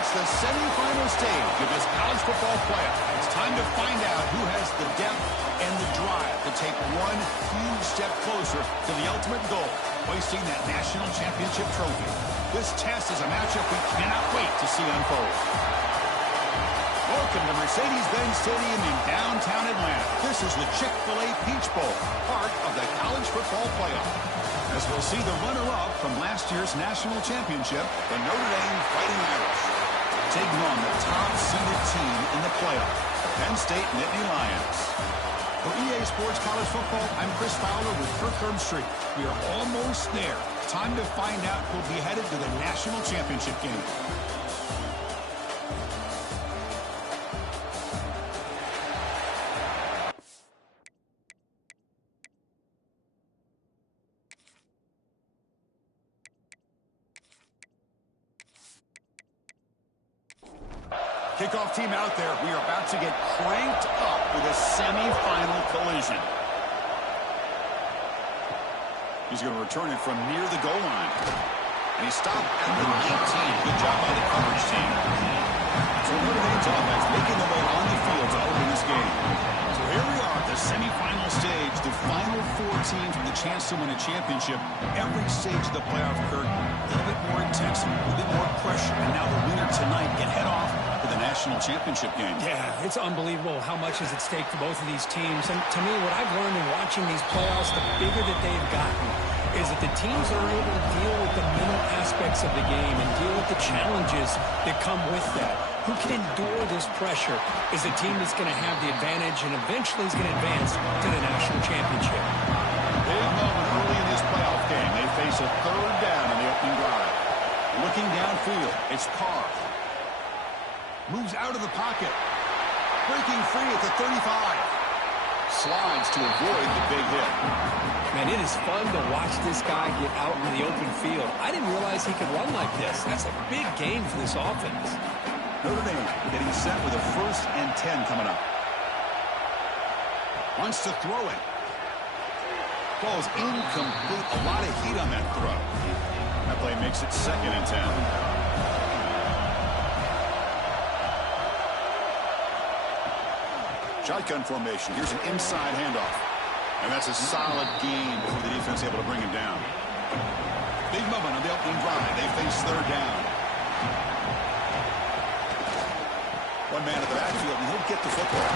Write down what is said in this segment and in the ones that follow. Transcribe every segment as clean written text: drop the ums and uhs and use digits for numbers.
reached the semifinal stage of this college football playoff. It's time to find out who has the depth and the drive to take one huge step closer to the ultimate goal, hoisting that national championship trophy. This test is a matchup we cannot wait to see unfold. Welcome to Mercedes-Benz Stadium in downtown Atlanta. This is the Chick-fil-A Peach Bowl, part of the college football playoff. As we'll see the runner-up from last year's national championship, the Notre Dame Fighting Irish, taking on the top-seeded team in the playoff, the Penn State Nittany Lions. For EA Sports College Football, I'm Chris Fowler with Kirk Herbstreit. We are almost there. Time to find out who'll be headed to the national championship game. Kickoff team out there. We are about to get cranked up with a semifinal collision. He's going to return it from near the goal line. And he stopped at the 19. Good job by the coverage team. So Notre Dame's offense making the way on the field to open this game. So here we are, the semifinal stage, the final four teams with a chance to win a championship. Every stage of the playoff, Kirk, a little bit more intensity, a little bit more pressure. And now the winner tonight can head off to the national championship game. Yeah, it's unbelievable how much is at stake for both of these teams. And to me, what I've learned in watching these playoffs, the bigger that they've gotten, is that the teams are able to deal with the mental aspects of the game and deal with the challenges that come with that. Who can endure this pressure is the team that's going to have the advantage and eventually is going to advance to the national championship. Big moment early in this playoff game. They face a third down on the opening drive. Looking downfield, it's Carr. Moves out of the pocket. Breaking free at the 35. Slides to avoid the big hit. Man, it is fun to watch this guy get out in the open field. I didn't realize he could run like this. That's a big game for this offense. Notre Dame getting set with a 1st and 10 coming up. Wants to throw it. Ball's incomplete. A lot of heat on that throw. That play makes it 2nd and 10. Shotgun formation. Here's an inside handoff. And that's a solid game before the defense able to bring him down. Big moment on the opening drive. They face 3rd down. One man at the backfield, and he'll get the football.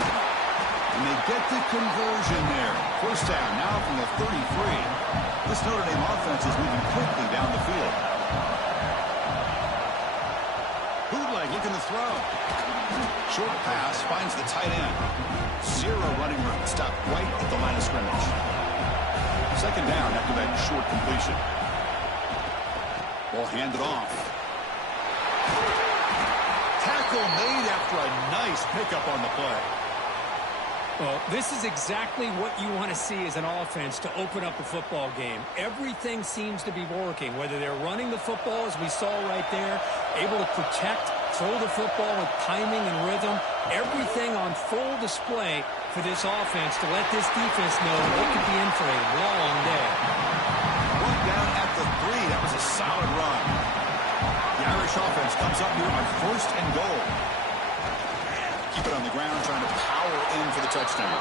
And they get the conversion there. 1st down now from the 33. This Notre Dame offense is moving quickly down the field. Bootleg looking to throw. Short pass finds the tight end. 0 running room. Stopped right at the line of scrimmage. 2nd down after that short completion. Ball handed off. Tackle made after a nice pickup on the play. Well, this is exactly what you want to see as an offense to open up a football game. Everything seems to be working, whether they're running the football, as we saw right there, able to protect, throw the football with timing and rhythm. Everything on full display for this offense to let this defense know they could be in for a long day. One down at the 3. That was a solid run. The Irish offense comes up here on 1st and goal. Keep it on the ground, trying to power in for the touchdown.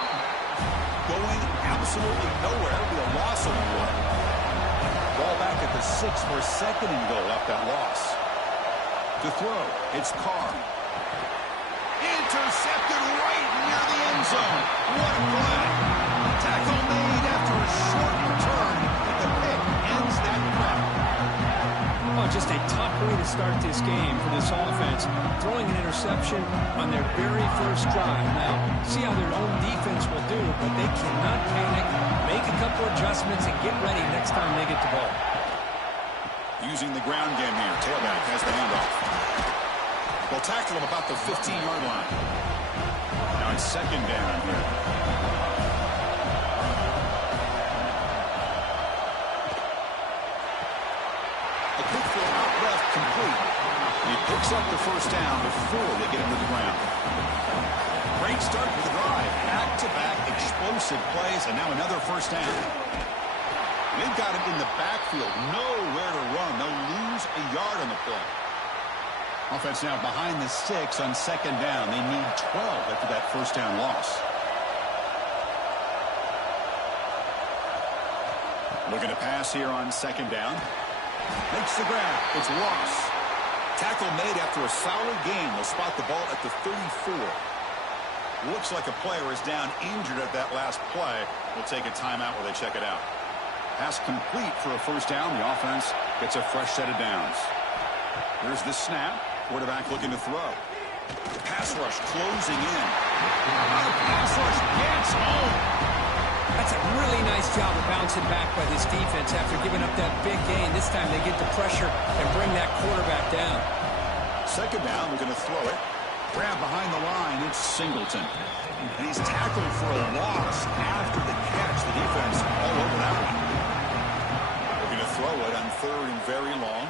Going absolutely nowhere. It'll be a loss of 1. Ball back at the 6 for a 2nd and goal after that loss. To throw, it's Carr. Intercepted right near the end zone. What a play. Tackle made after a short return. The pick ends that prep. Oh, just a tough way to start this game for this offense. Throwing an interception on their very first drive. Now, see how their own defense will do, but they cannot panic, make a couple adjustments, and get ready next time they get the ball. Using the ground game here. Tailback has the handoff. They'll tackle him about the 15-yard line. Now it's 2nd down here. A quick throw out left, complete. He picks up the 1st down before they get him to the ground. Great start to the drive. Back-to-back explosive plays, and now another 1st down. They've got him in the backfield. Nowhere to run. They'll lose a yard on the play. Offense now behind the 6 on second down. They need 12 after that first down loss. Looking to pass here on second down. Makes the grab. It's Ross. Tackle made after a solid gain. They'll spot the ball at the 34. Looks like a player is down injured at that last play. We'll take a timeout while they check it out. Pass complete for a first down. The offense gets a fresh set of downs. Here's the snap. Quarterback looking to throw. Pass rush closing in. Pass rush gets home. That's a really nice job of bouncing back by this defense after giving up that big gain. This time they get the pressure and bring that quarterback down. Second down, we're going to throw it. Grab behind the line, it's Singleton. And he's tackled for a loss after the catch. The defense all over that one. We're going to throw it on third and very long.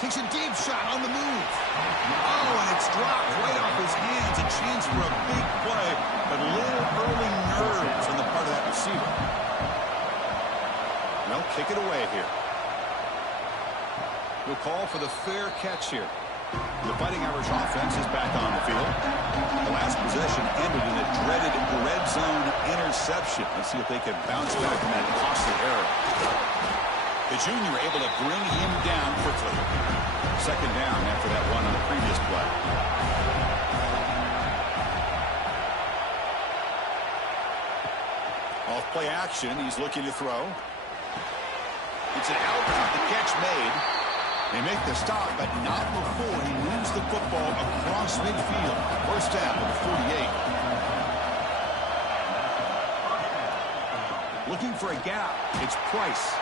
Takes a deep shot on the move. Oh, and it's dropped right off his hands. A chance for a big play, but a little early nerves on the part of that receiver. They'll kick it away here. We'll call for the fair catch here. The Fighting Irish offense is back on the field. The last possession ended in a dreaded red zone interception. Let's see if they can bounce back from that costly error. The junior able to bring him down quickly. Second down after that one on the previous play. Off play action, he's looking to throw. It's an out route. The catch made. They make the stop, but not before he moves the football across midfield. First down at the 48. Looking for a gap. It's Price.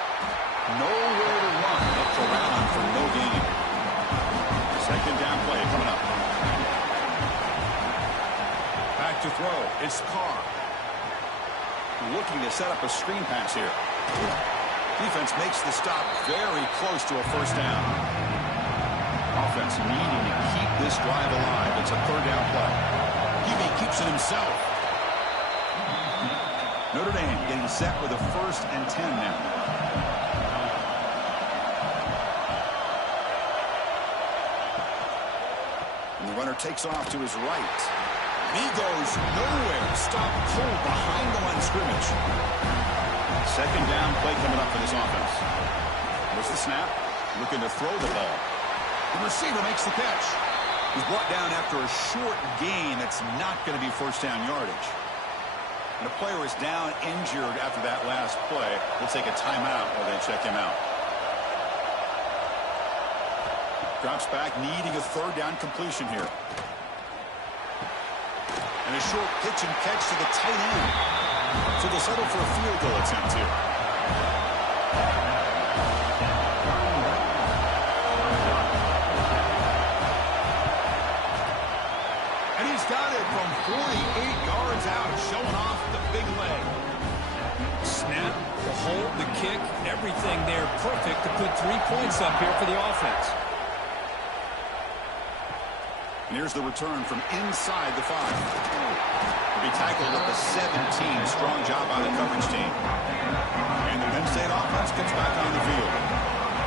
Nowhere to run. Looks around for no gain. Second down play coming up. Back to throw. It's Carr. Looking to set up a screen pass here. Defense makes the stop very close to a first down. Offense needing to keep this drive alive. It's a third down play. QB keeps it himself. Notre Dame getting set with a 1st and 10 now. And the runner takes off to his right. He goes nowhere. Stop cold behind the line of scrimmage. Second down play coming up for this offense. There's the snap. Looking to throw the ball. The receiver makes the catch. He's brought down after a short gain that's not going to be first down yardage. And the player is down injured after that last play. We'll take a timeout while they check him out. Drops back, needing a third down completion here. And a short pitch and catch to the tight end. So they'll settle for a field goal attempt here. And he's got it from 48 yards out, showing off the big leg. Snap, the hold, the kick, everything there perfect to put 3 points up here for the offense. And here's the return from inside the 5. He'll be tackled at the 17. Strong job by the coverage team. And the Penn State offense gets back on the field.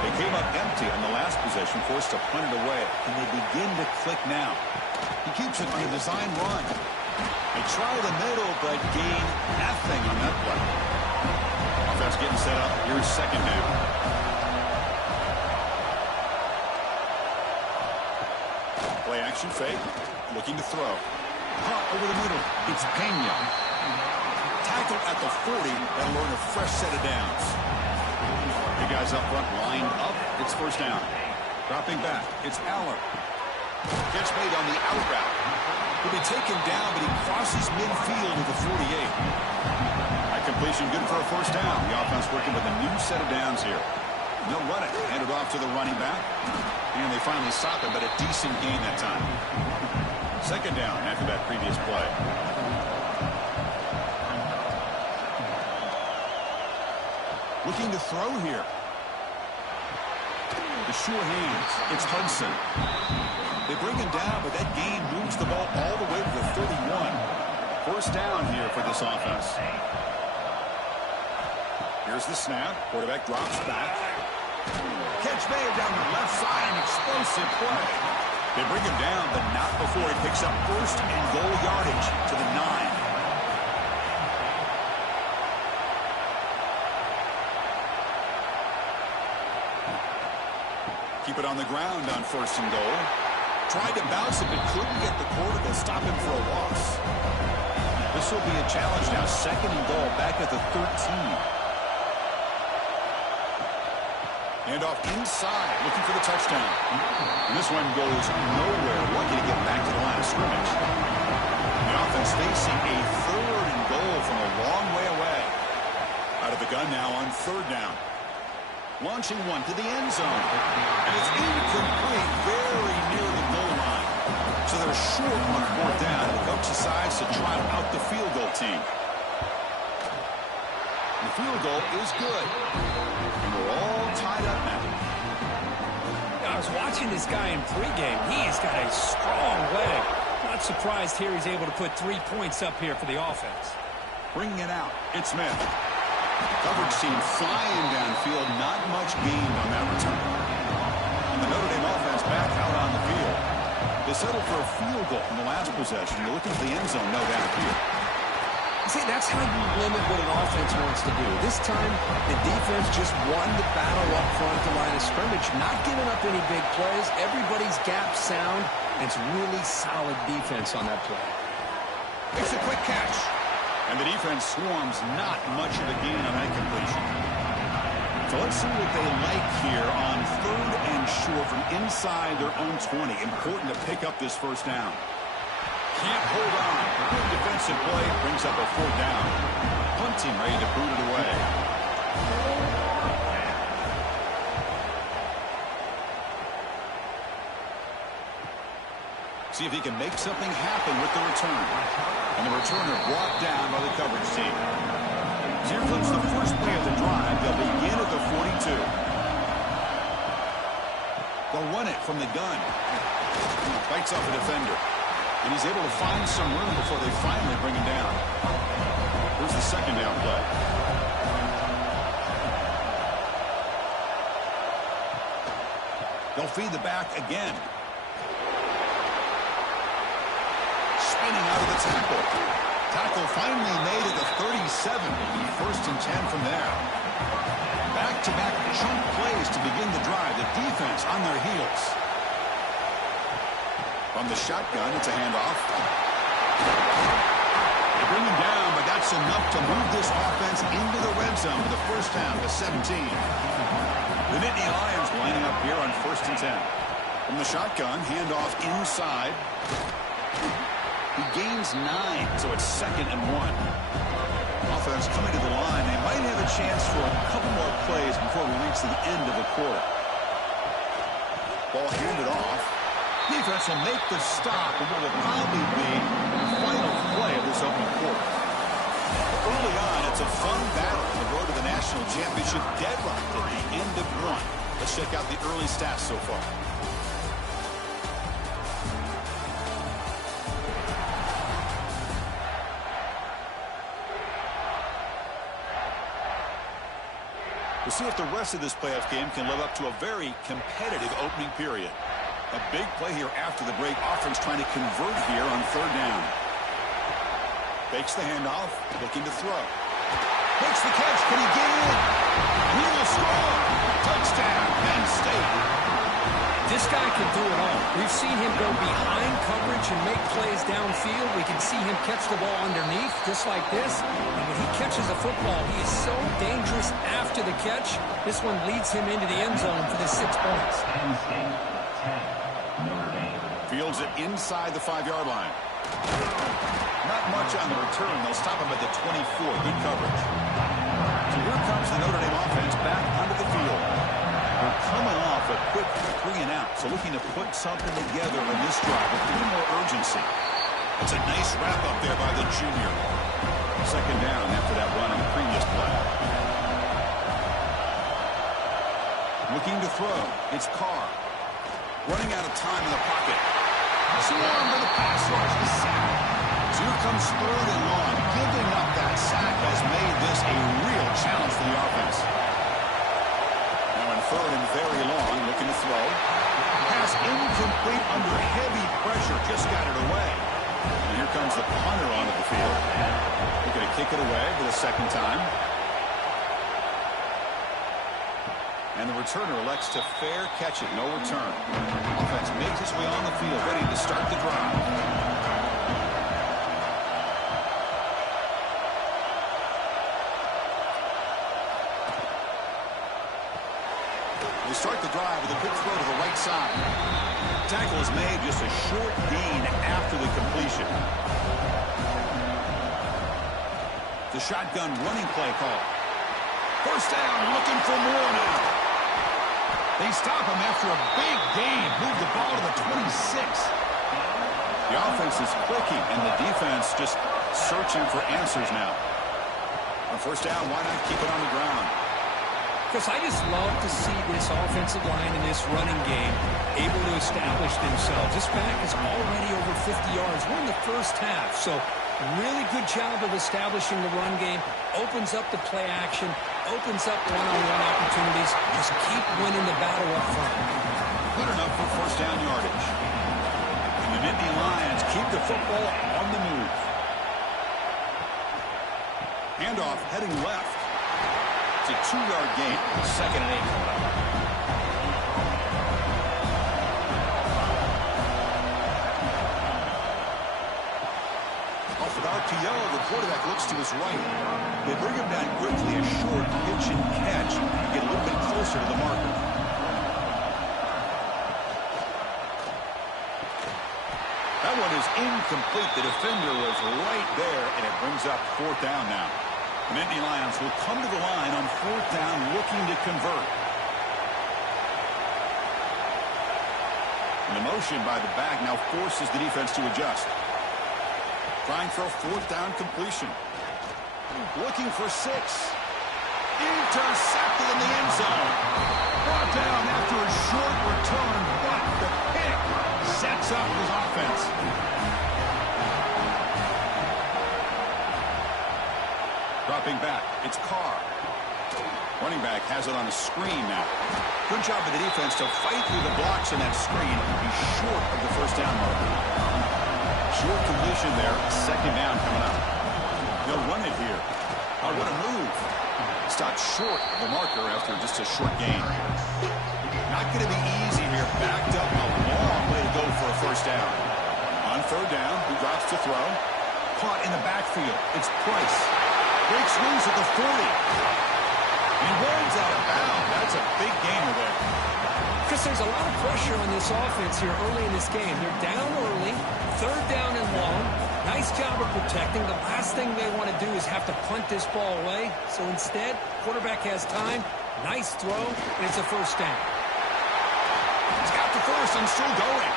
They came up empty on the last possession, forced to punt it away. And they begin to click now. He keeps it on a design run. They try the middle, but gain nothing on that play. Offense getting set up. Here's second down. Play action fake. Looking to throw. Hot over the middle. It's Pena. Tackled at the 40. That'll earn a fresh set of downs. The guys up front lined up. It's first down. Dropping back. It's Aller. Catch made on the out route. He'll be taken down, but he crosses midfield at the 48. That completion good for a first down. The offense working with a new set of downs here. They'll run it. Hand it off to the running back. And they finally stop it, but a decent gain that time. Second down after that previous play. Looking to throw here. The sure hands. It's Hudson. They bring him down, but that gain moves the ball all the way to the 31. First down here for this offense. Here's the snap. Quarterback drops back. Catch made down the left side. An explosive play. They bring him down, but not before he picks up first and goal yardage to the 9. Keep it on the ground on first and goal. Tried to bounce it, but couldn't get the quarter to stop him for a loss. This will be a challenge now. Second and goal back at the 13. Handoff inside, looking for the touchdown. And this one goes nowhere. Lucky to get back to the line of scrimmage. The offense facing a third and goal from a long way away. Out of the gun now on third down. Launching one to the end zone. And it's incomplete, very near the goal line. So they're short on fourth down. The coach decides to trot out the field goal team. The field goal is good. And we're all tied up now. I was watching this guy in pregame. He's got a strong leg. Not surprised here he's able to put 3 points up here for the offense. Bringing it out, it's Smith. Coverage team flying downfield. Not much gained on that return. And the Notre Dame offense back out on the field. They settled for a field goal in the last possession. You're looking for the end zone, no doubt here. See, that's how you limit what an offense wants to do. This time, the defense just won the battle up front at the line of scrimmage, not giving up any big plays. Everybody's gap sound, and it's really solid defense on that play. Makes a quick catch. And the defense swarms, not much of a gain on that completion. So let's see what they like here on third and short from inside their own 20. Important to pick up this first down. Can't hold on. Good defensive play brings up a fourth down. Punt team ready to boot it away. See if he can make something happen with the return. And the returner brought down by the coverage team. So here comes the first play of the drive. They'll begin at the 42. They'll run it from the gun. Bites off a defender. And he's able to find some room before they finally bring him down. Here's the second down play. They'll feed the back again. Spinning out of the tackle. Tackle finally made at the 37. First and 10 from there. Back-to-back chunk plays to begin the drive. The defense on their heels. From the shotgun, it's a handoff. They bring him down, but that's enough to move this offense into the red zone with a first down to 17. The Nittany Lions lining up here on first and 10. From the shotgun, handoff inside. He gains 9, so it's second and 1. Offense coming to the line. They might have a chance for a couple more plays before we reach the end of the quarter. Ball handed off. Defense will make the stop of what will probably be the final play of this opening quarter. Early on, it's a fun battle on the road to the national championship, deadlocked at the end of one. Let's check out the early stats so far. We'll see if the rest of this playoff game can live up to a very competitive opening period. A big play here after the break. Offense trying to convert here on third down. Fakes the handoff, looking to throw. Makes the catch. Can he get in? He will score. Touchdown, Penn State. This guy can do it all. We've seen him go behind coverage and make plays downfield. We can see him catch the ball underneath, just like this. And when he catches a football, he is so dangerous after the catch. This one leads him into the end zone for the 6 points. Fields it inside the 5-yard line. Not much on the return. They'll stop him at the 24. Good coverage. So here comes the Notre Dame offense back onto the field. They're coming off a quick 3 and out. So looking to put something together in this drive with a little more urgency. It's a nice wrap up there by the junior. Second down after that run in the previous play. Looking to throw. It's Carr. Running out of time in the pocket. Swarmed by the pass rush. The sack. So here comes third and long. Giving up that sack has made this a real challenge for the offense. Now in third and very long, looking to throw. Pass incomplete under heavy pressure. Just got it away. And here comes the punter onto the field. They're going to kick it away for the second time. And the returner elects to fair catch it. No return. Offense makes its way on the field, ready to start the drive. They start the drive with a quick throw to the right side. Tackle is made, just a short gain after the completion. The shotgun running play call. First down, looking for more now. They stop him after a big gain. Move the ball to the 26. The offense is clicking, and the defense just searching for answers now. On first down, why not keep it on the ground? Chris, I just love to see this offensive line in this running game able to establish themselves. This back is already over 50 yards. We're in the first half, so really good job of establishing the run game. Opens up the play action, opens up one-on-one opportunities. Just keep winning the battle up front. Good enough for first down yardage. And the Nittany Lions keep the football on the move. Handoff heading left. It's a 2-yard gain. Second and 8 coming up. Off an RPO, the quarterback looks to his right. They bring him down quickly, a short pitch and catch. Get a little bit closer to the marker. That one is incomplete. The defender was right there, and it brings up fourth down now. The Nittany Lions will come to the line on fourth down, looking to convert. And the motion by the back now forces the defense to adjust. Trying for a fourth down completion. Looking for 6. Intercepted in the end zone. Brought down after a short return, but the pick sets up his offense. Dropping back, it's Carr. Running back has it on a screen now. Good job of the defense to fight through the blocks in that screen. He's short of the first down marker. Short completion there, second down coming up. They'll run it here. Oh, what a move. Stopped short of the marker after just a short gain. Not going to be easy here. Backed up a long way to go for a first down. On third down, he drops to throw. Caught in the backfield. It's Price. Breaks loose at the 40. He runs out of bounds. That's a big gainer there. Chris, there's a lot of pressure on this offense here early in this game. They're down early, third down and long. Nice job of protecting. The last thing they want to do is have to punt this ball away. So instead, quarterback has time. Nice throw, and it's a first down. He's got the first and still going.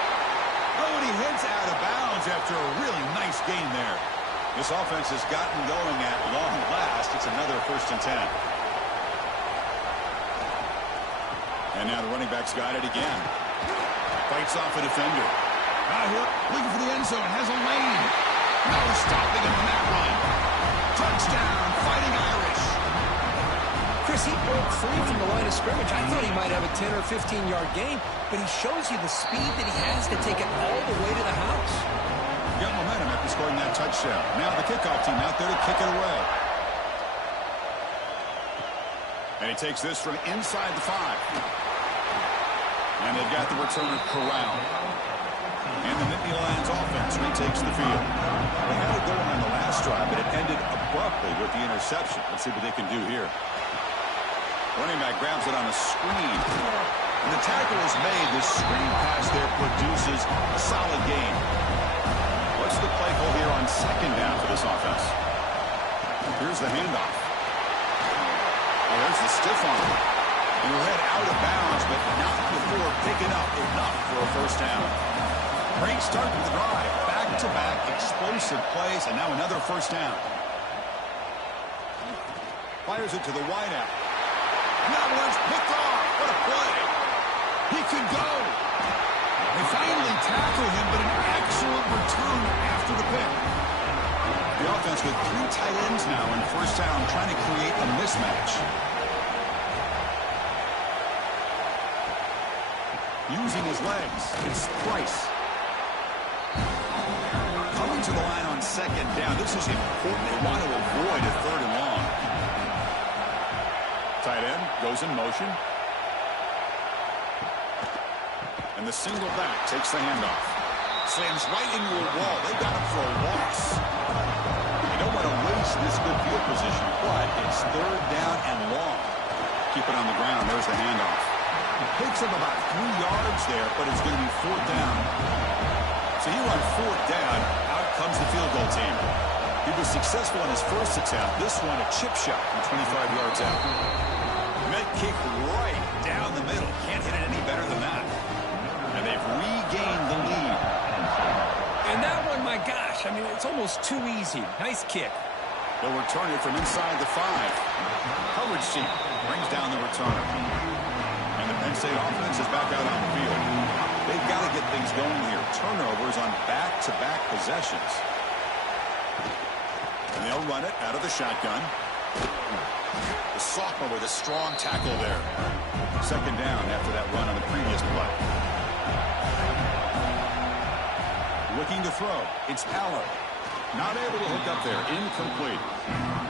Oh, and he heads out of bounds after a really nice gain there. This offense has gotten going at long last. It's another first and 10. And now the running back's got it again. Fights off a defender. Out here, looking for the end zone. Has a lane. No stopping him on that run. Touchdown, Fighting Irish. Chris, he broke free from the line of scrimmage. I thought he might have a 10 or 15-yard gain, but he shows you the speed that he has to take it all the way to the house. Got momentum after scoring that touchdown. Now the kickoff team out there to kick it away. And he takes this from inside the 5. And they've got the returner corralled. And the Nittany Lions offense retakes the field. They had it going on the last drive, but it ended abruptly with the interception. Let's see what they can do here. Running back grabs it on a screen. And the tackle is made. The screen pass there produces a solid gain. What's the play call here on second down for this offense? Here's the handoff. Oh, there's the stiff arm. And he'll head out of bounds, but not before picking up enough for a first down. Great start to the drive. Back-to-back explosive plays, and now another first down. Fires it to the wideout. That one's picked off. What a play. He could go. They finally tackle him, but an excellent return after the pick. The offense with 3 tight ends now in first down, trying to create a mismatch. Using his legs. It's Price. Coming to the line on second down. This is important. They want to avoid a third and long. Tight end goes in motion. And the single back takes the handoff. Slams right into a wall. They got him for a loss. You don't want to waste this good field position, but it's third down and long. Keep it on the ground. There's the handoff. It picks up about 3 yards there, but it's going to be fourth down. So he won fourth down. Out comes the field goal team. He was successful in his first attempt. This one, a chip shot from 25 yards out. Met kick right down the middle. Can't hit it any better than that. And they've regained the lead. And that one, my gosh, I mean, it's almost too easy. Nice kick. They'll return it from inside the 5. Coverage team brings down the return. And the Penn State offense is back out on the field. They've got to get things going here. Turnovers on back-to-back possessions. And they'll run it out of the shotgun. The sophomore with a strong tackle there. Second down after that run on the previous play. Looking to throw. It's Aller. Not able to hook up there. Incomplete.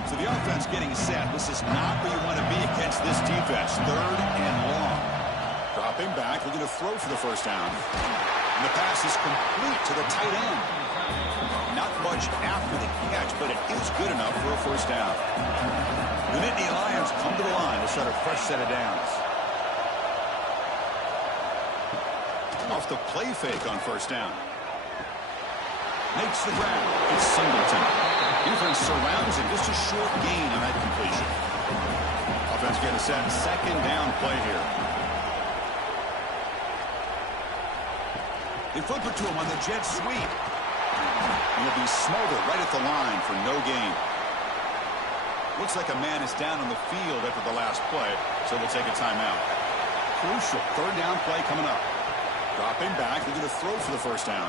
So the offense getting set. This is not where you want to be against this defense. Third and long. Dropping back. Looking to throw for the first down. And the pass is complete to the tight end. Not much after the catch, but it is good enough for a first down. The Nittany Lions come to the line to start a fresh set of downs. Off the play fake on first down. Makes the grab. It's Singleton. Defense surrounds him. Just a short gain on that completion. Offense getting set. Second down play here. They flip it to him on the jet sweep. He'll be smothered right at the line for no gain. Looks like a man is down on the field after the last play, so we'll take a timeout. Crucial third down play coming up. Dropping back. Looking to throw for the first down.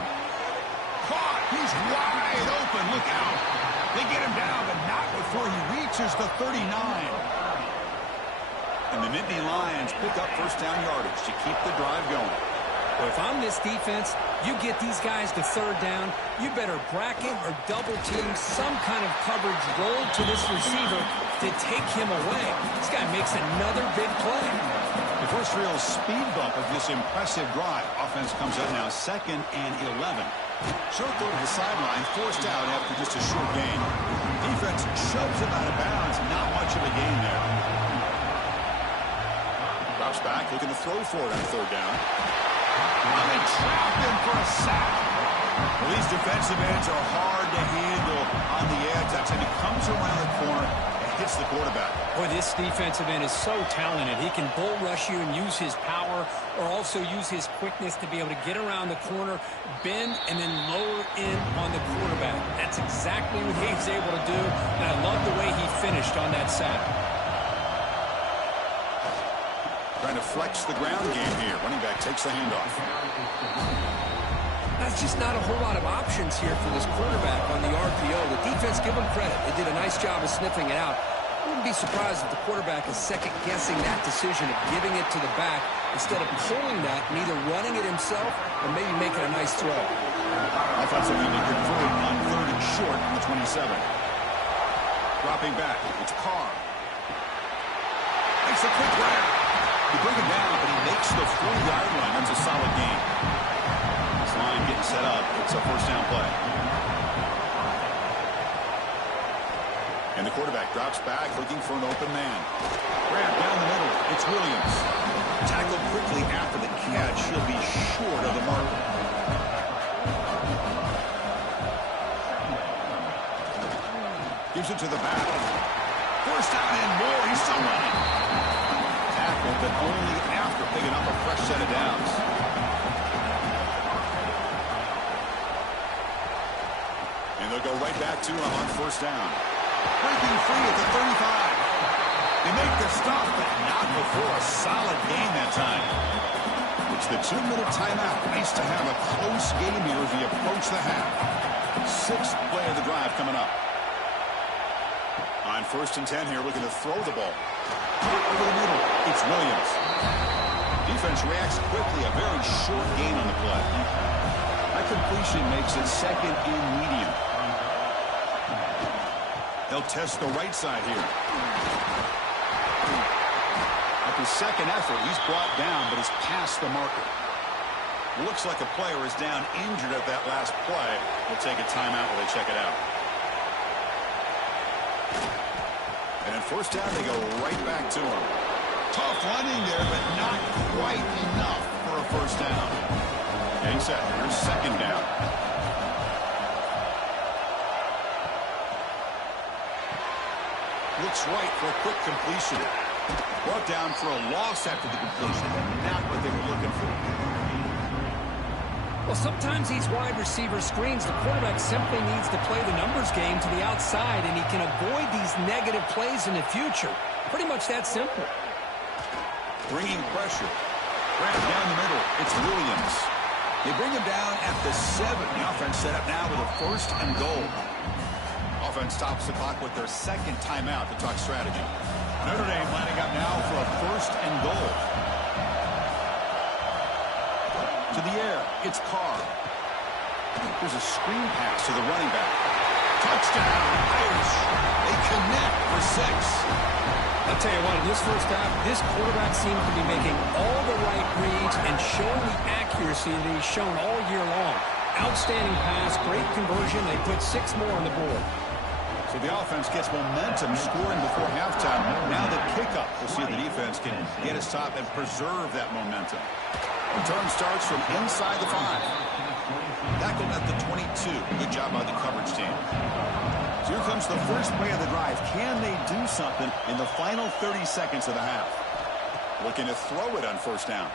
Caught. He's wide open. Look out. They get him down, but not before he reaches the 39. And the Nittany Lions pick up first down yardage to keep the drive going. Well, if I'm this defense, you get these guys to third down, you better bracket or double team some kind of coverage roll to this receiver to take him away. This guy makes another big play. The first real speed bump of this impressive drive. Offense comes up now, 2nd and 11. Short throw to the sideline, forced out after just a short gain. Defense shoves him out of bounds. Not much of a gain there. Drops back, looking to throw for it on third down. And they trap him for a sack. Well, these defensive ends are hard to handle on the edge. That time he comes around the corner and hits the quarterback. Boy, this defensive end is so talented. He can bull rush you and use his power, or also use his quickness to be able to get around the corner, bend, and then lower in on the quarterback. That's exactly what he's able to do, and I love the way he finished on that sack. Trying to flex the ground game here. Running back takes the handoff. That's just not a whole lot of options here for this quarterback on the RPO. The defense, give them credit. They did a nice job of sniffing it out. I wouldn't be surprised if the quarterback is second-guessing that decision of giving it to the back instead of pulling that and either running it himself or maybe making a nice throw. Offensive end to convert on third and short on the 27. Dropping back. It's Carr. Makes a quick grab. He brings him down, but he makes the 4-yard line. That's a solid gain. This line getting set up. It's a first down play. And the quarterback drops back, looking for an open man. Grab down the middle. It's Williams. Tackled quickly after the catch. He'll be short of the mark. Gives it to the back. First down and more. He's still running. Tackled, but only after picking up a fresh set of downs. And they'll go right back to him on first down. Breaking free at the 35. They make the stop, but not before a solid gain that time. It's the 2-minute timeout. Nice to have a close game here as we approach the half. 6th play of the drive coming up. On 1st and 10 here, looking to throw the ball. Over the middle, it's Williams. Defense reacts quickly. A very short gain on the play. That completion makes it second and medium. They'll test the right side here. At the second effort, he's brought down, but is past the marker. Looks like a player is down injured at that last play. We'll take a timeout while they check it out. And in first down, they go right back to him. Tough running there, but not quite enough for a first down. Getting set. Here's second down. Looks right for a quick completion. Brought down for a loss after the completion. Not what they were looking for. Well, sometimes these wide receiver screens, the quarterback simply needs to play the numbers game to the outside, and he can avoid these negative plays in the future. Pretty much that simple. Bringing pressure. Right down the middle. It's Williams. They bring him down at the 7. The offense set up now with a first and goal. Offense stops the clock with their second timeout to talk strategy. Notre Dame lining up now for a first and goal. To the air, it's Carr. There's a screen pass to the running back. Touchdown, Irish. They connect for 6. I'll tell you what, in this first half, this quarterback seems to be making all the right reads and showing the accuracy that he's shown all year long. Outstanding pass, great conversion. They put 6 more on the board. So the offense gets momentum scoring before halftime. Now the kickoff. We'll see if the defense can get a stop and preserve that momentum. Return starts from inside the 5. Tackled at the 22. Good job by the coverage team. So here comes the first play of the drive. Can they do something in the final 30 seconds of the half? Looking to throw it on first down.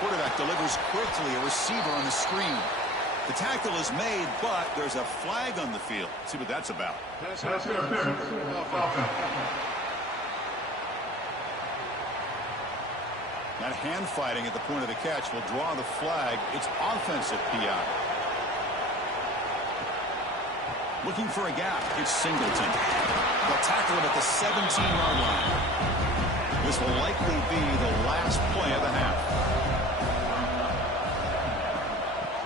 Quarterback delivers quickly. A receiver on the screen. The tackle is made, but there's a flag on the field. Let's see what that's about. That hand fighting at the point of the catch will draw the flag. It's offensive PI. Looking for a gap. It's Singleton. They'll tackle him at the 17-yard line. This will likely be the last play of the half.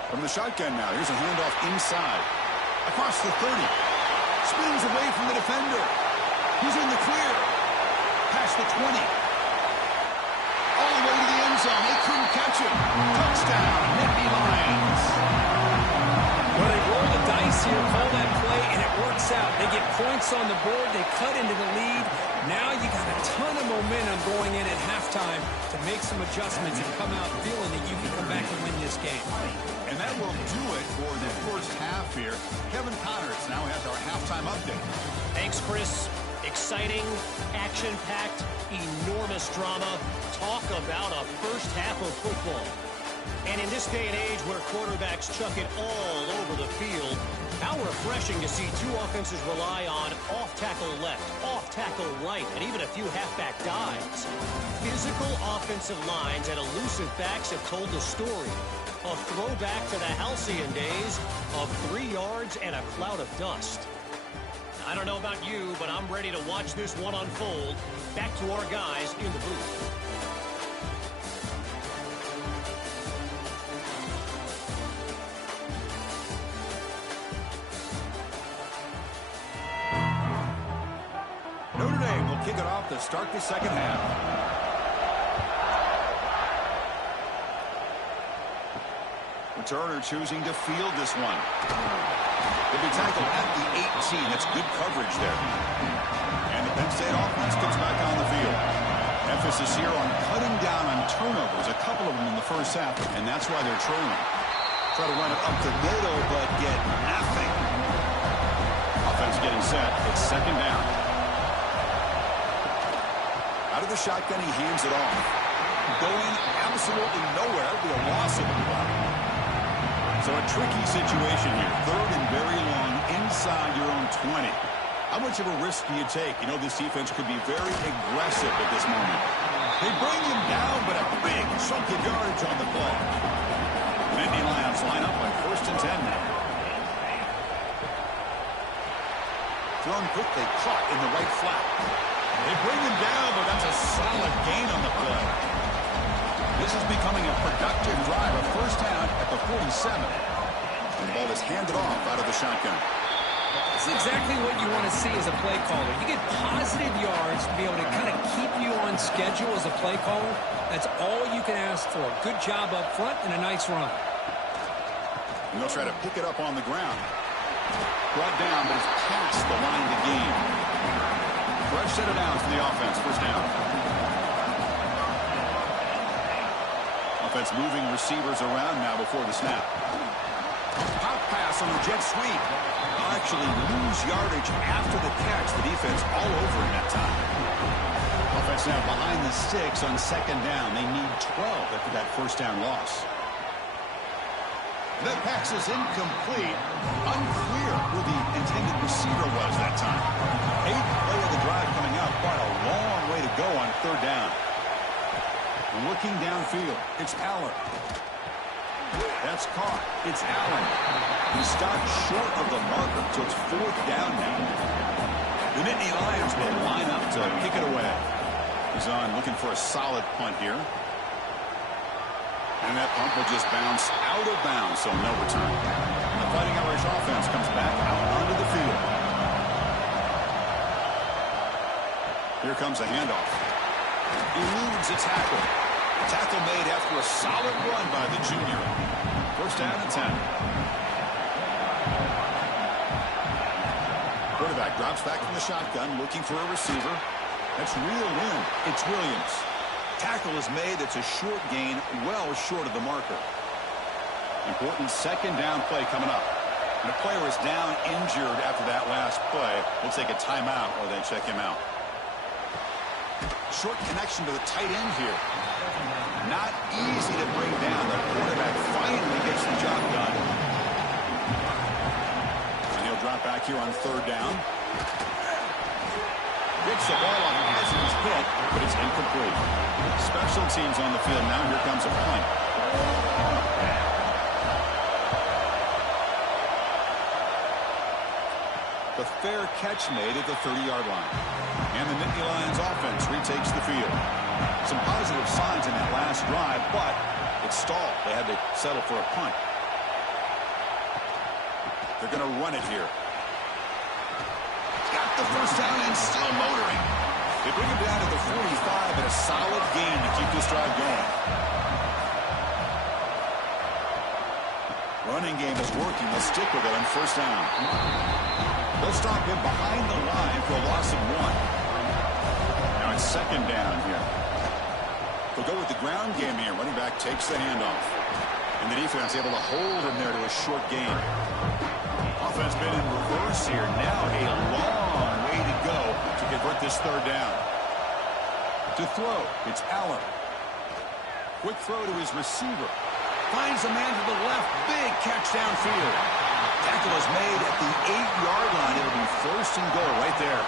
From the shotgun now, here's a handoff inside. Across the 30. Spins away from the defender. He's in the clear. Past the 20. All the way to the end zone. They couldn't catch him. Touchdown, Nittany Lions. Well, they roll the dice here, call that play, and it works out. They get points on the board. They cut into the lead. Now you got a ton of momentum going in at halftime to make some adjustments and come out feeling that you can come back and win this game. And that will do it for the first half here. Kevin Connors now has our halftime update. Thanks, Chris. Exciting, action-packed, enormous drama. Talk about a first half of football. And in this day and age where quarterbacks chuck it all over the field, how refreshing to see 2 offenses rely on off-tackle left, off-tackle right, and even a few halfback dives. Physical offensive lines and elusive backs have told the story. A throwback to the halcyon days of 3 yards and a cloud of dust. I don't know about you, but I'm ready to watch this one unfold. Back to our guys in the booth. Notre Dame will kick it off to start the second half. Returner choosing to field this one. He'll be tackled at the 18. That's good coverage there. And the Penn State offense gets back on the field. Emphasis here on cutting down on turnovers, a couple of them in the first half, and that's why they're trailing. Try to run it up the middle, but get nothing. Offense getting set. It's second down. Out of the shotgun, he hands it off. Going absolutely nowhere. It'll be a loss of the ball. So a tricky situation here. Third and very long inside your own 20. How much of a risk do you take? You know this defense could be very aggressive at this moment. They bring him down, but a big chunk of yardage on the play. The Nittany Lions line up on first and 10 now. Thrown quickly, caught in the right flat. They bring him down, but that's a solid gain on the play. This is becoming a productive drive. A first down at the 47. And the ball is handed off out of the shotgun. This is exactly what you want to see as a play caller. You get positive yards to be able to kind of keep you on schedule as a play caller. That's all you can ask for. Good job up front and a nice run. And they'll try to pick it up on the ground. Brought down, but it's past the line to gain. Fresh set of downs for the offense. First down. Offense moving receivers around now before the snap. Pop pass on the jet sweep. They'll actually lose yardage after the catch. The defense all over in that time. Offense now behind the 6 on second down. They need 12 after that first down loss. That pass is incomplete. Unclear who the intended receiver was that time. 8th play of the drive coming up. Quite a long way to go on third down. Looking downfield. It's Allen. That's caught. It's Allen. He stopped short of the marker, so it's fourth down now. The Nittany Lions will line up to kick it away. He's on looking for a solid punt here. And that punt will just bounce out of bounds, so no return. The Fighting Irish offense comes back out onto the field. Here comes a handoff. Eludes a tackle. Tackle made after a solid run by the junior. First down and 10. Quarterback drops back from the shotgun, looking for a receiver. That's reeled in. It's Williams. Tackle is made. It's a short gain, well short of the marker. Important second down play coming up. And the player is down injured after that last play. We'll take a timeout or they check him out. Short connection to the tight end here. Not easy to bring down. The quarterback finally gets the job done. And he'll drop back here on third down. Gets the ball off as he's hit, but it's incomplete. Special teams on the field now. Here comes a punt. The fair catch made at the 30-yard line. And the Nittany Lions offense retakes the field. Some positive signs in that last drive, but it stalled. They had to settle for a punt. They're going to run it here. Got the first down and still motoring. They bring him down to the 45 and a solid gain to keep this drive going. Running game is working. They'll stick with it on first down. They'll stop him behind the line for a loss of 1. Now it's second down here. They'll go with the ground game here. Running back takes the handoff. And the defense able to hold him there to a short gain. Offense been in reverse here. Now a long way to go to convert this third down. To throw, it's Allen. Quick throw to his receiver. Finds a man to the left. Big catch downfield. Tackle is made at the 8-yard line. It'll be first and goal right there.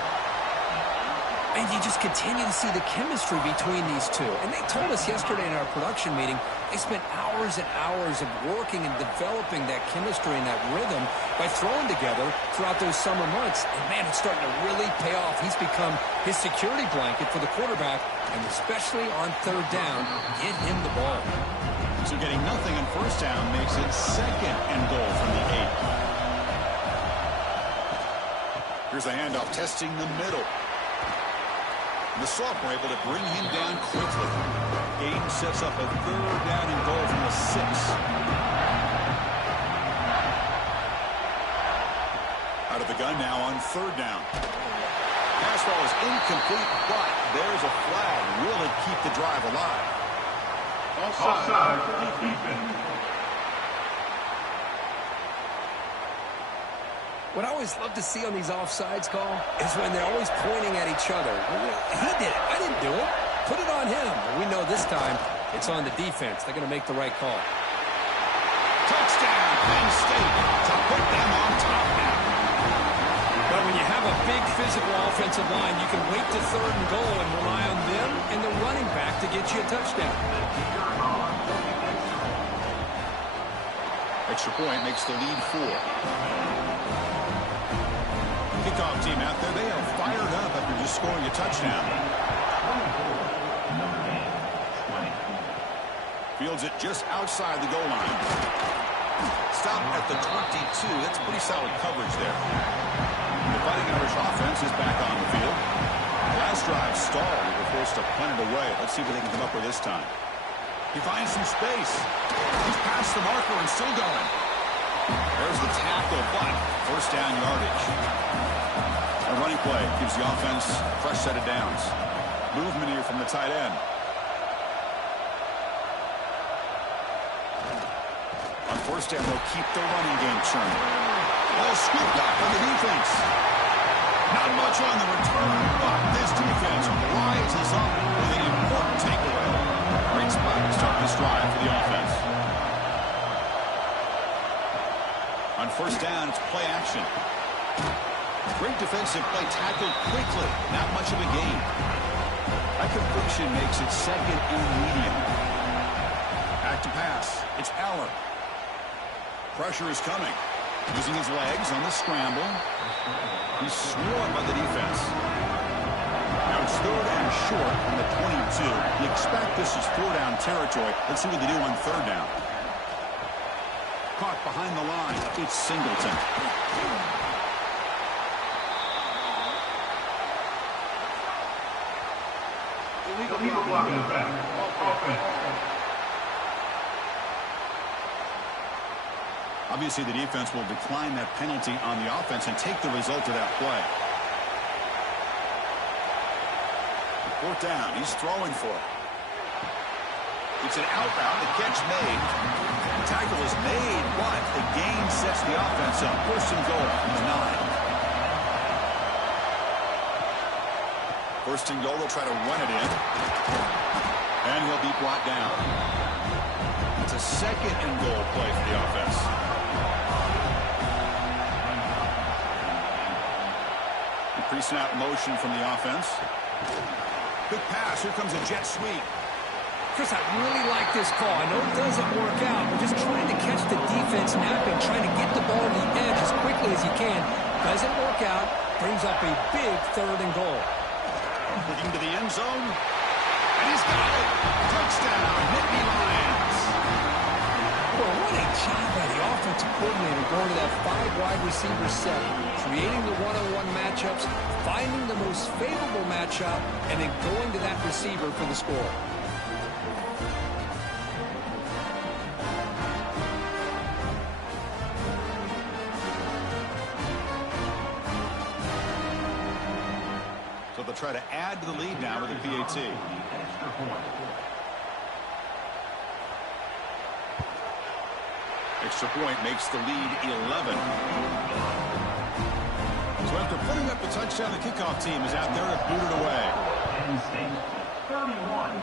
And you just continue to see the chemistry between these two. And they told us yesterday in our production meeting, they spent hours and hours of working and developing that chemistry and that rhythm by throwing together throughout those summer months. And, man, it's starting to really pay off. He's become his security blanket for the quarterback, and especially on third down, get him the ball. So getting nothing on first down makes it second and goal from the 8. Here's the handoff, testing the middle. The sophomore able to bring him down quickly. Game sets up a third down and goal from the 6. Out of the gun now on third down. Pass ball is incomplete, but there's a flag. Will it keep the drive alive? Offside for the defense. What I always love to see on these offsides call is when they're always pointing at each other. He did it. I didn't do it. Put it on him. We know this time it's on the defense. They're going to make the right call. Touchdown, Penn State, to put them on top now. But when you have a big physical offensive line, you can wait to third and goal and rely on them and the running back to get you a touchdown. Extra point makes the lead 4. Kickoff team out there, they are fired up after just scoring a touchdown. Fields it just outside the goal line. Stop at the 22. That's pretty solid coverage there. The Fighting Irish offense is back on the field. Last drive stalled. They were forced to punt it away. Let's see what they can come up with this time. He finds some space. He's past the marker and still going. There's the tackle, but first down yardage. A running play gives the offense a fresh set of downs. Movement here from the tight end. On first down, they'll keep the running game churning. Ball scooped up on the defense. Not much on the return, but this defense rises up with an important takeaway. Great spot to start this drive for the offense. On first down, it's play action. Great defensive play, tackled quickly. Not much of a gain. That completion makes it second and medium. Back to pass. It's Aller. Pressure is coming. Using his legs on the scramble. He's swarmed by the defense. Now it's third and short from the 22. You expect this is 4-down territory. Let's see what they do on third down. Caught behind the line. It's Singleton. Illegal blocking the back. Offense. Obviously, the defense will decline that penalty on the offense and take the result of that play. Fourth down. He's throwing for it. It's an out route. The catch made. The tackle is made, but the gain sets the offense up. First and goal. He's 9. First and goal. They'll try to run it in. And he'll be brought down. It's a second and goal play for the offense. Pre-snap motion from the offense. Quick pass. Here comes a jet sweep. Chris, I really like this call. I know it doesn't work out, but just trying to catch the defense napping, trying to get the ball to the edge as quickly as you can. Doesn't work out. Brings up a big third and goal. Looking to the end zone. And he's got it. Touchdown. Nittany Lions. Well, what a job by the offensive coordinator going to that 5-wide receiver set, creating the one-on-one matchups, finding the most favorable matchup, and then going to that receiver for the score. So they'll try to add to the lead now with the PAT. Extra point makes the lead 11. So after putting up the touchdown, the kickoff team is out there to boot it away. Penn State 31,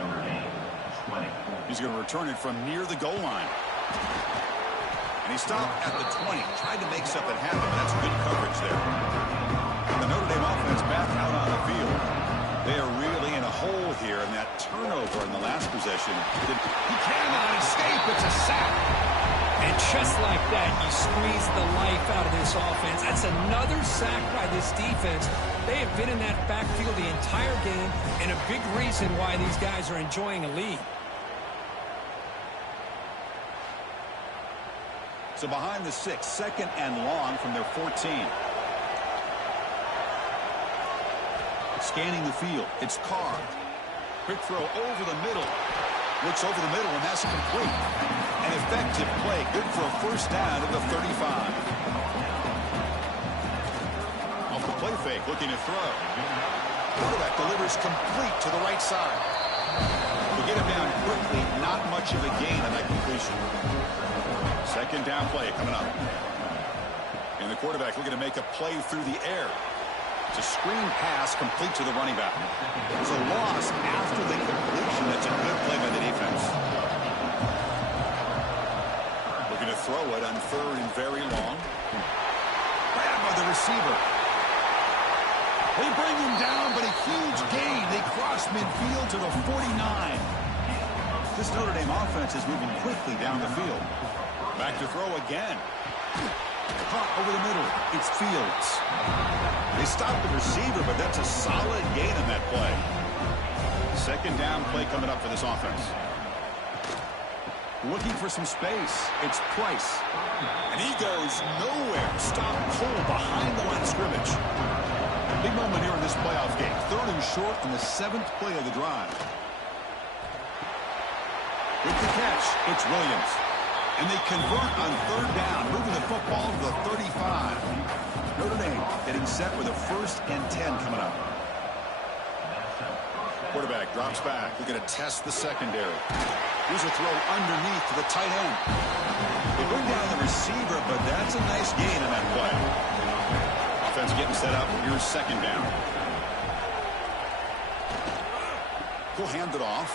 Notre Dame 20. He's going to return it from near the goal line. And he stopped at the 20. Tried to make something happen, but that's good coverage there. And the Notre Dame offense back out on the field. They are really in a hole here, and that turnover in the last possession. He cannot escape. It's a sack. And just like that, you squeeze the life out of this offense. That's another sack by this defense. They have been in that backfield the entire game, and a big reason why these guys are enjoying a lead. So behind the 6, second and long from their 14. Scanning the field. It's Carr. Quick throw over the middle. Looks over the middle, and that's complete. An effective play. Good for a first down at the 35. Off the play fake, looking to throw. Quarterback delivers complete to the right side. To get him down quickly, not much of a gain on that completion. Second down play coming up. And the quarterback looking to make a play through the air. It's a screen pass complete to the running back. It's a loss after the completion. That's a good play by the defense. Looking to throw it on third and very long. Grabbed by the receiver. They bring him down, but a huge gain. They cross midfield to the 49. This Notre Dame offense is moving quickly down the field. Back to throw again. Caught over the middle. It's Fields. They stopped the receiver, but that's a solid gain on that play. Second down play coming up for this offense. Looking for some space. It's Price. And he goes nowhere. Stop cold behind the line of scrimmage. Big moment here in this playoff game. 3rd and short on the 7th play of the drive. With the catch, it's Williams. And they convert on 3rd down, moving the football to the 35. Notre Dame getting set with a 1st and 10 coming up. Quarterback drops back. They're going to test the secondary. Here's a throw underneath to the tight end. They bring down the receiver, but that's a nice gain on that play. Offense getting set up. Here's 2nd down. He'll hand it off.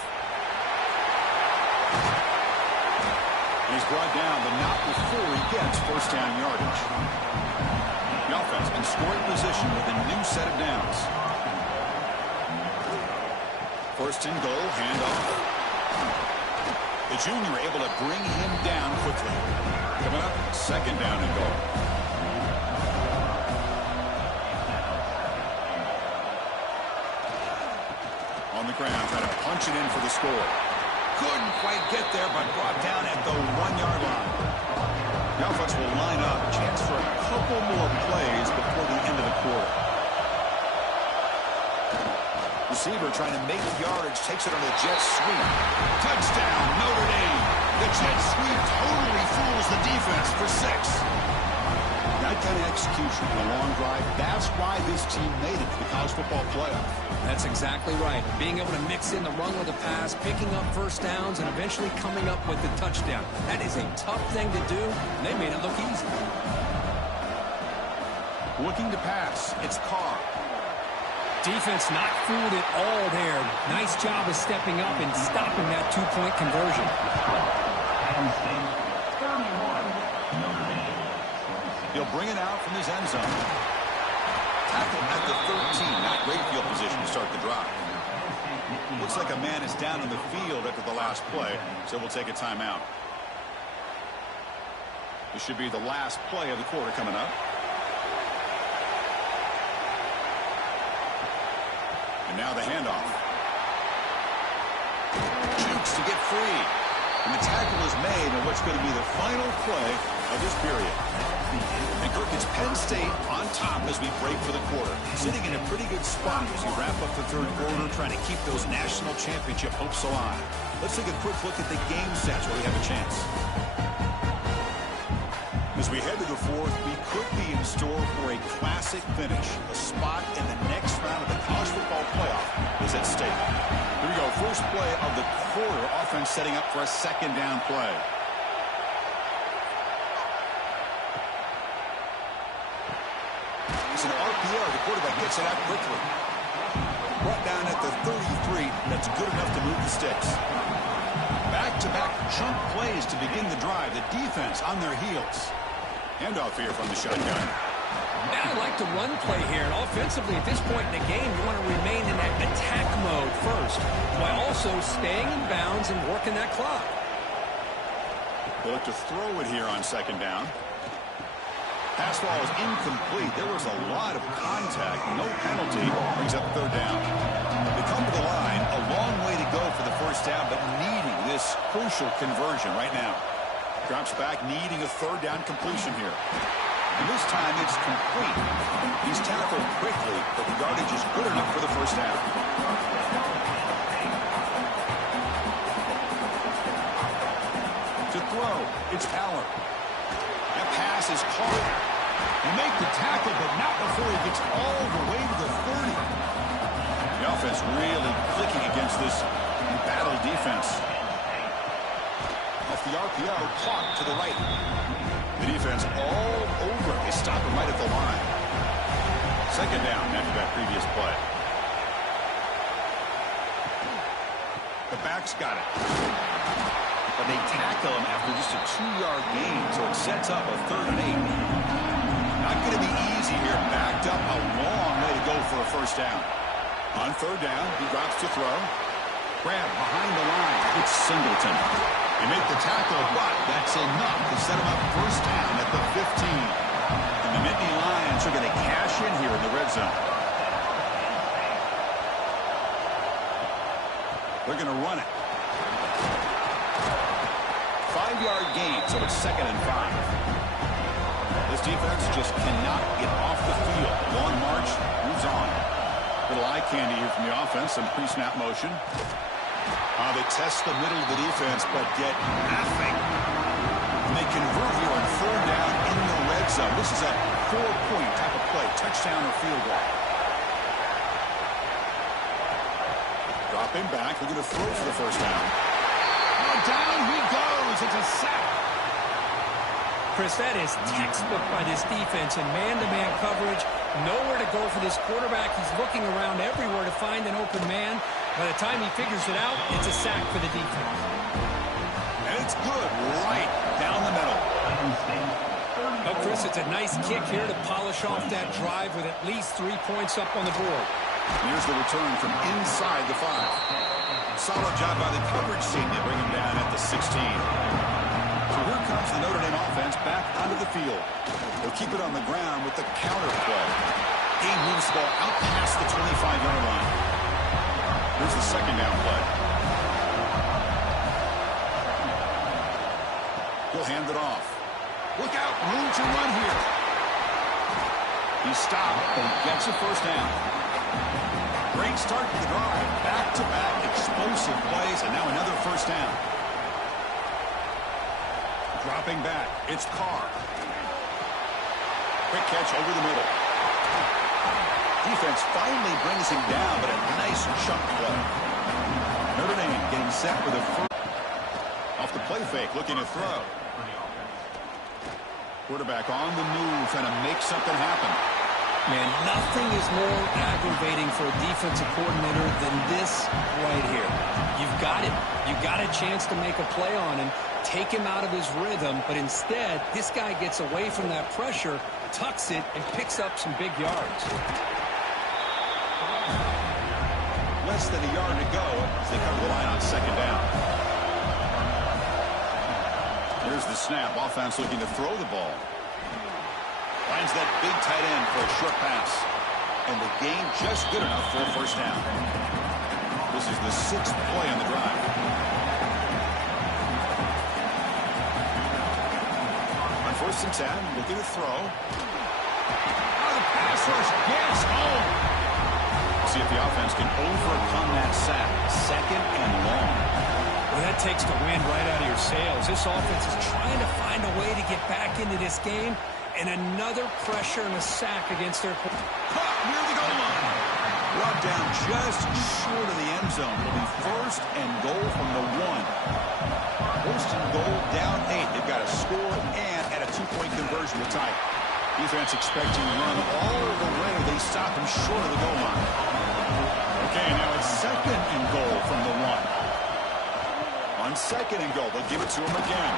And he's brought down, but not before he gets 1st down yardage. The offense in scoring position with a new set of downs. 1st and goal, handoff. The junior able to bring him down quickly. Coming up, 2nd down and goal. On the ground, trying to punch it in for the score. Couldn't quite get there, but brought down at the 1-yard line. The offense will line up. Chance for a couple more plays before the end of the quarter. Receiver trying to make yardage, takes it on the jet sweep. Touchdown, Notre Dame. The jet sweep totally fools the defense for 6. That kind of execution on a long drive, that's why this team made it to the college football playoff. That's exactly right. Being able to mix in the run with the pass, picking up 1st downs, and eventually coming up with the touchdown. That is a tough thing to do, and they made it look easy. Looking to pass, it's Carr. Defense not fooled at all there. Nice job of stepping up and stopping that 2-point conversion. He'll bring it out from his end zone. Tackle at the 13. Not great field position to start the drive. Looks like a man is down in the field after the last play, so we'll take a timeout. This should be the last play of the quarter coming up. And now the handoff. Jukes to get free. And the tackle is made on what's going to be the final play of this period. And Kirk, it's Penn State on top as we break for the quarter. Sitting in a pretty good spot as you wrap up the 3rd quarter, trying to keep those national championship hopes alive. Let's take a quick look at the game stats where we have a chance. As we head to the 4th, we could be in store for a classic finish. A spot in the next round of the college football playoff is at stake. Here we go. First play of the quarter. Offense setting up for a 2nd down play. It's an RPO. The quarterback gets it out quickly. Brought down at the 33. That's good enough to move the sticks. Back-to-back chunk plays to begin the drive. The defense on their heels. Handoff here from the shotgun. Now I like the run play here, and offensively at this point in the game, you want to remain in that attack mode first, while also staying in bounds and working that clock. They look to throw it here on 2nd down. Pass ball is incomplete. There was a lot of contact. No penalty. Brings up 3rd down. They come to the line. A long way to go for the 1st down, but needing this crucial conversion right now. Drops back, needing a 3rd down completion here. And this time it's complete. He's tackled quickly, but the yardage is good enough for the 1st down. To throw, it's Power. That pass is caught. They make the tackle, but not before he gets all the way to the 30. The offense really clicking against this embattled defense. Off the RPO, caught to the right. The defense all over. They stop him right at the line. 2nd down after that previous play. The back's got it. But they tackle him after just a 2-yard gain, so it sets up a 3rd and 8. Not going to be easy here. Backed up, a long way to go for a 1st down. On 3rd down, he drops to throw. Grab behind the line. It's Singleton. They make the tackle, but that's enough to set him up 1st down at the 15. And the Nittany Lions are going to cash in here in the red zone. They're going to run it. 5-yard gain, so it's 2nd and 5. This defense just cannot get off the field. Long march, moves on. Little eye candy here from the offense, some pre-snap motion. They test the middle of the defense, but get nothing. And they convert here on 3rd down in the red zone. This is a 4-point type of play, touchdown or field goal. Dropping back, looking to throw for the 1st down. Oh, down he goes. It's a sack. Chris, that is textbook by this defense in man-to-man coverage. Nowhere to go for this quarterback. He's looking around everywhere to find an open man. By the time he figures it out, it's a sack for the defense. And it's good right down the middle. Oh, Chris, it's a nice kick here to polish off that drive with at least 3 points up on the board. Here's the return from inside the 5. Solid job by the coverage team to bring him down at the 16. So here comes the Notre Dame offense back onto the field. They'll keep it on the ground with the counter play. He moves the ball out past the 25-yard line. Here's the 2nd down play. He'll hand it off. Look out, room to run here. He stopped, but he gets a 1st down. Great start to the drive. Back-to-back explosive plays, and now another 1st down. Dropping back, it's Carr. Quick catch over the middle. Defense finally brings him down, but a nice chunk play. Notre Dame getting set with a off the play fake, looking to throw. Quarterback on the move, trying to make something happen. Man, nothing is more aggravating for a defensive coordinator than this right here. You've got it. You've got a chance to make a play on him, take him out of his rhythm, but instead, this guy gets away from that pressure, tucks it, and picks up some big yards. Less than a yard to go as they cover the line on 2nd down. Here's the snap. Offense looking to throw the ball. Finds that big tight end for a short pass. And the gain just good enough for a 1st down. This is the 6th play on the drive. On 1st and 10, looking to throw. The pass rush gets home. See if the offense can overcome that sack. 2nd and long. Well, that takes the wind right out of your sails. This offense is trying to find a way to get back into this game. And another pressure and a sack against their... Caught near the goal line. Brought down just short of the end zone. It'll be 1st and goal from the 1. 1st and goal, down 8. They've got to score and at a 2-point conversion to tie it. Defense expecting to run all the way. They stop him short of the goal line. Okay, now it's 2nd and goal from the 1. On 2nd and goal, they'll give it to him again.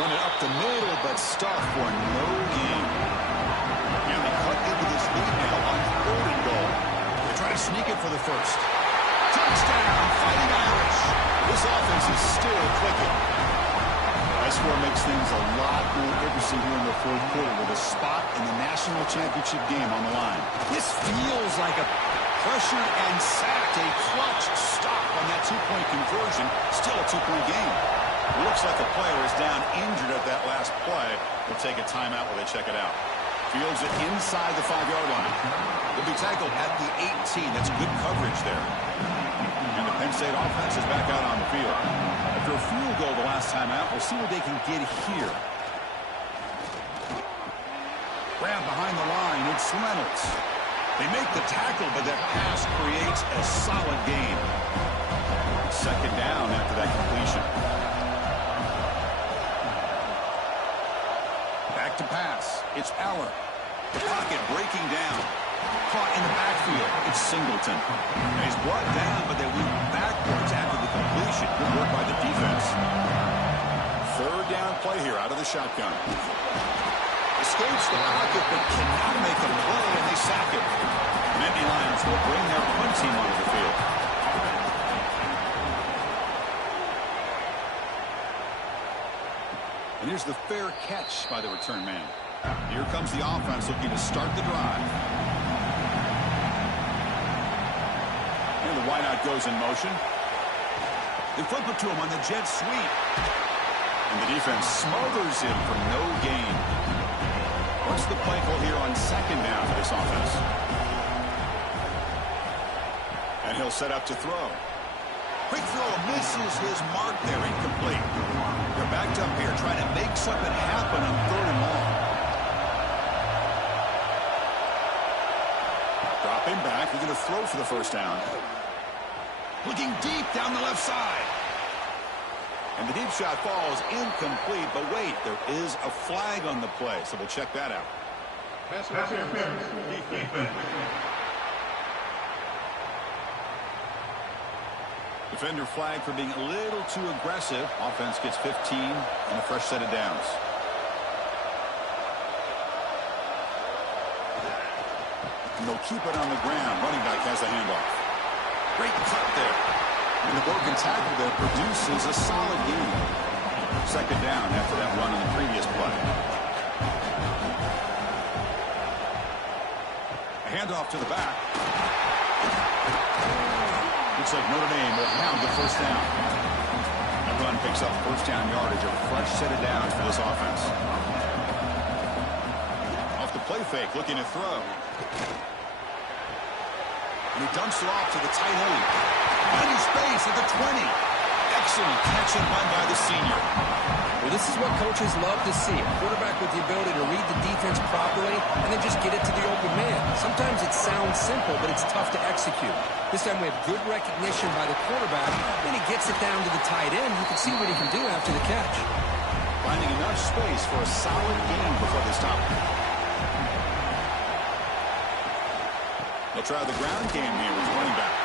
Run it up the middle, but stop for no gain. And they cut into this lead now on 3rd and goal. They try to sneak it for the 1st. Touchdown, Fighting Irish. This offense is still clicking. That score makes things a lot more interesting here in the 4th quarter with a spot in the national championship game on the line. This feels like a pressured and sacked, a clutch stop on that 2-point conversion. Still a 2-point game. Looks like a player is down injured at that last play. We'll take a timeout while they check it out. Fields it inside the 5-yard line. He'll be tackled at the 18. That's good coverage there. And the Penn State offense is back out on the field. After a field goal the last time out, we'll see what they can get here. Grab behind the line. It's Reynolds. They make the tackle, but that pass creates a solid gain. 2nd down after that completion. Back to pass. It's Aller. The pocket breaking down. Caught in the backfield. It's Singleton. And he's brought down, but they went backwards after the completion. Good work by the defense. 3rd down play here out of the shotgun. Escapes the pocket, but cannot make a play, and they sack him. Nittany Lions will bring their punt team onto the field. And here's the fair catch by the return man. Here comes the offense looking to start the drive. And the wideout goes in motion. They flip it to him on the jet sweep. And the defense smothers him for no gain. What's the play call here on second down for this offense? And he'll set up to throw. Quick throw misses his mark there, incomplete. They're backed up here trying to make something happen on 3rd and long. Dropping back, we're going to throw for the first down. Looking deep down the left side. And the deep shot falls incomplete, but wait, there is a flag on the play, so we'll check that out. Pass interference. Defense. Defender flag for being a little too aggressive. Offense gets 15 and a fresh set of downs. And they'll keep it on the ground. Running back has the handoff. Great cut there. And the broken tackle there produces a solid gain. Second down after that run on the previous play. A handoff to the back. Looks like Notre Dame will have the first down. That run picks up first down yardage, a fresh set of downs for this offense. Off the play fake, looking to throw. And he dumps it off to the tight end. Finding space at the 20. Excellent catch and run by the senior. Well, this is what coaches love to see. A quarterback with the ability to read the defense properly and then just get it to the open man. Sometimes it sounds simple, but it's tough to execute. This time we have good recognition by the quarterback. Then he gets it down to the tight end. You can see what he can do after the catch. Finding enough space for a solid gain before they stop. They'll try the ground game here with the running back.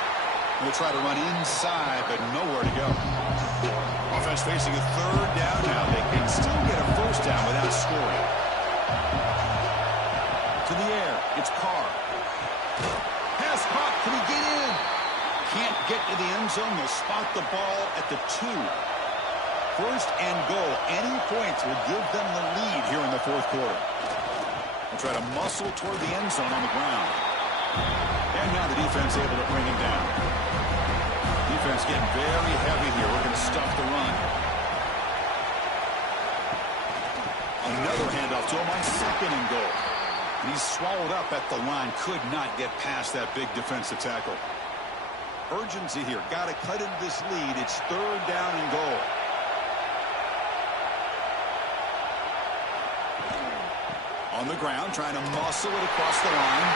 They'll try to run inside, but nowhere to go. Offense facing a 3rd down now. They can still get a first down without scoring. To the air, it's Carr. Pass caught, can he get in? Can't get to the end zone. They'll spot the ball at the 2. First and goal. Any points will give them the lead here in the 4th quarter. They'll try to muscle toward the end zone on the ground. And now the defense able to bring him down. Defense getting very heavy here. We're going to stuff the run. Another handoff to him on 2nd and goal. And he's swallowed up at the line. Could not get past that big defensive tackle. Urgency here. Got to cut into this lead. It's 3rd down and goal. On the ground, trying to muscle it across the line.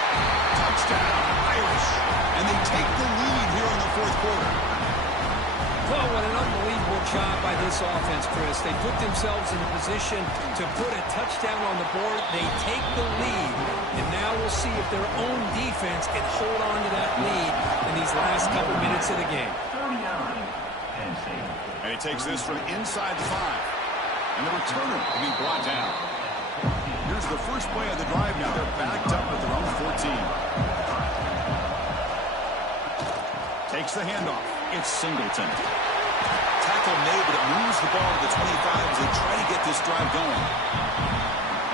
Touchdown, Irish. And they take the lead here in the 4th quarter. Well, what an unbelievable job by this offense, Chris. They put themselves in a position to put a touchdown on the board. They take the lead. And now we'll see if their own defense can hold on to that lead in these last couple minutes of the game. 39. NC. And he takes this from inside the 5. And the returner will be brought down. Here's the first play of the drive now. They're backed up at their own 14. Takes the handoff. It's Singleton. Tackle made, but it moves the ball to the 25 as they try to get this drive going.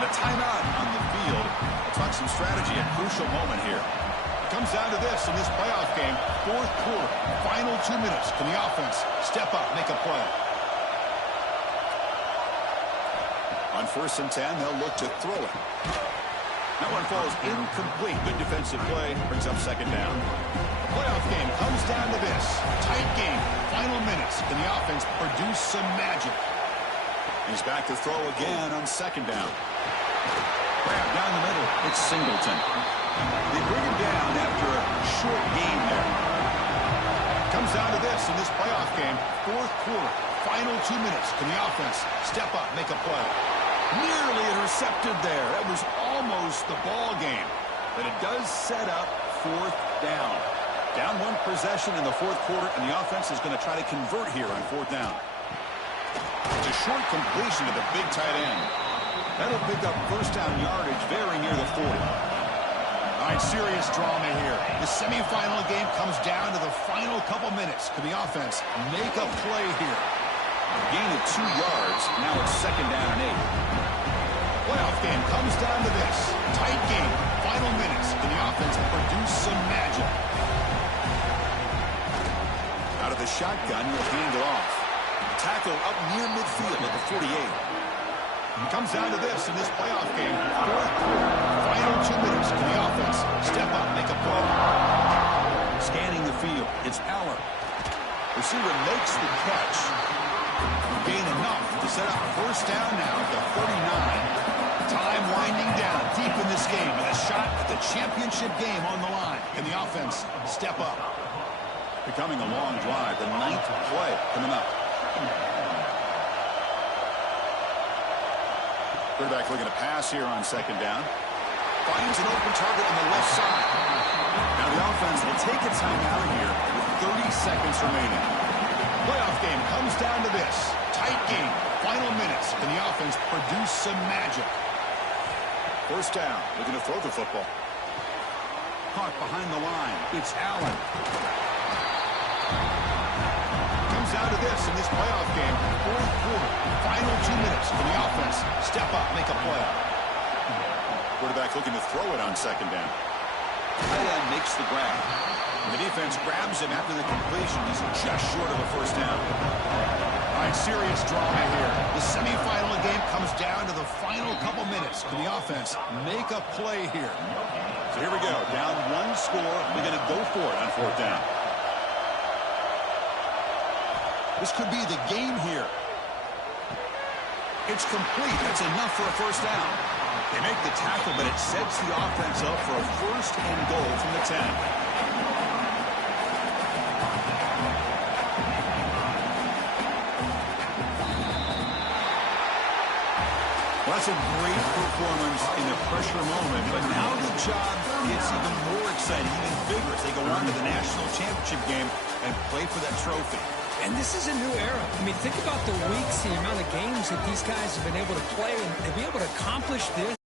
And a timeout on the field. We'll talk some strategy at a crucial moment here. It comes down to this in this playoff game. 4th quarter, final 2 minutes. Can the offense step up, make a play? On 1st and 10, they'll look to throw it. That one falls incomplete. Good defensive play. Brings up 2nd down. The playoff game comes down to this. Tight game. Final minutes. Can the offense produce some magic? He's back to throw again on 2nd down. Grab down the middle. It's Singleton. They bring him down after a short game there. Comes down to this in this playoff game. 4th quarter. Final 2 minutes. Can the offense step up, make a play? Nearly intercepted there. That was almost the ball game. But it does set up 4th down. Down 1 possession in the 4th quarter, and the offense is going to try to convert here on 4th down. It's a short completion to the big tight end. That'll pick up first down yardage very near the 40. All right, serious drama here. The semifinal game comes down to the final couple minutes. Can the offense make a play here? Gain of 2 yards. Now it's 2nd down and 8. Playoff game comes down to this. Tight game. Final minutes. Can the offense produce some magic? Out of the shotgun, he'll hand it off. Tackle throw up near midfield at the 48. It comes down to this in this playoff game. Fourth quarter, final 2 minutes. Can the offense step up, make a play? Scanning the field, it's Aller. Receiver makes the catch. Gain enough to set up first down now at the 39. Time winding down deep in this game with a shot at the championship game on the line. Can the offense step up? Becoming a long drive, the 9th play coming up. Quarterback looking to pass here on second down. Finds an open target on the left side. Now the offense will take a timeout here with 30 seconds remaining. Playoff game comes down to this. Tight game. Final minutes. Can the offense produce some magic? First down. Looking to throw the football. Caught behind the line. It's Allen. Comes down to this in this playoff game. Fourth quarter. Final 2 minutes. Can the offense step up, make a play? Quarterback looking to throw it on second down. Tight end makes the grab. And the defense grabs him after the completion. He's just short of a first down. All right, serious drama here. The semifinal game comes down to the final couple minutes. Can the offense make a play here? So here we go. Down one score. They're going to go for it on fourth down. This could be the game here. It's complete. That's enough for a first down. They make the tackle, but it sets the offense up for a first and goal from the 10. Well, that's a great performance in the pressure moment, but now the job gets even more exciting, even bigger as they go on to the national championship game and play for that trophy. And this is a new era. I mean, think about the weeks, the amount of games that these guys have been able to play, and to be able to accomplish this